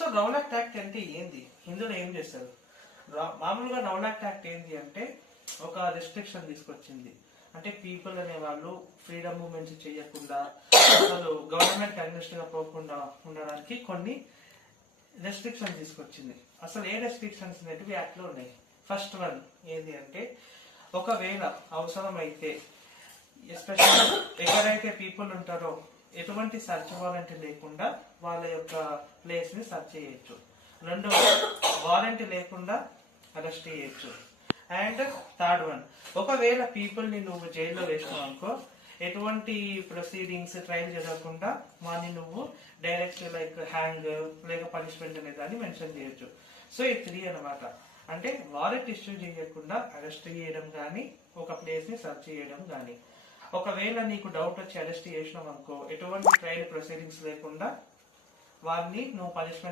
So Raul act అంటే ఏంది, ఇందులో ఏం చేస్తారు? మామూలుగా రౌల్ యాక్ట్ ఏంటి అంటే ఒక రెస్ట్రిక్షన్ తీసుకొచ్చింది. అంటే పీపుల్ అనే వాళ్ళు ఫ్రీడమ్ మూవ్మెంట్స్ చేయకుండా, అసలు గవర్నమెంట్ అగ్నిస్ట్ గా పోకుండా ఉండడానికి కొన్ని రెస్ట్రిక్షన్ తీసుకొచ్చింది. అసలు ఏ రెస్ట్రిక్షన్స్ అనేటివి యాక్ట్ లో ఉన్నాయి? ఫస్ట్ వన్ ఏది అంటే, ఒకవేళ అవసరమైతే ఎస్పెషల్లీ ఎక్కడైతే పీపుల్ ఉంటారో ఎటువంటి సర్చ్ వారెంట్ లేకుండా వాళ్ళ యొక్క ప్లేస్ ని సర్చ్ చేయొచ్చు. రెండో, వారెంట్ లేకుండా అరెస్ట్ చేయొచ్చు. అండ్ థర్డ్ వన్, ఒకవేళ పీపుల్ ని నువ్వు జైల్లో వేసినావు అనుకో, ఎటువంటి ప్రొసీడింగ్స్ ట్రయల్ జరగకుండా వాడిని నువ్వు డైరెక్ట్ లైక్ హ్యాంగ్ లేక పనిష్మెంట్ అనే దాన్ని మెన్షన్ చేయొచ్చు. సో ఈ 3 అనమాట. అంటే వారెంట్ ఇష్యూ చేయకుండా అరెస్ట్ చేయడం కానీ, ఒక ప్లేస్ ని సర్చ్ చేయడం కానీ. ఒకవేళ నీకు డౌట్ వచ్చి అరెస్ట్ చేసినావు అనుకో, ఎటువంటి ట్రయల్ ప్రొసీడింగ్స్ లేకుండా వారిని నువ్వు పనిష్మెంట్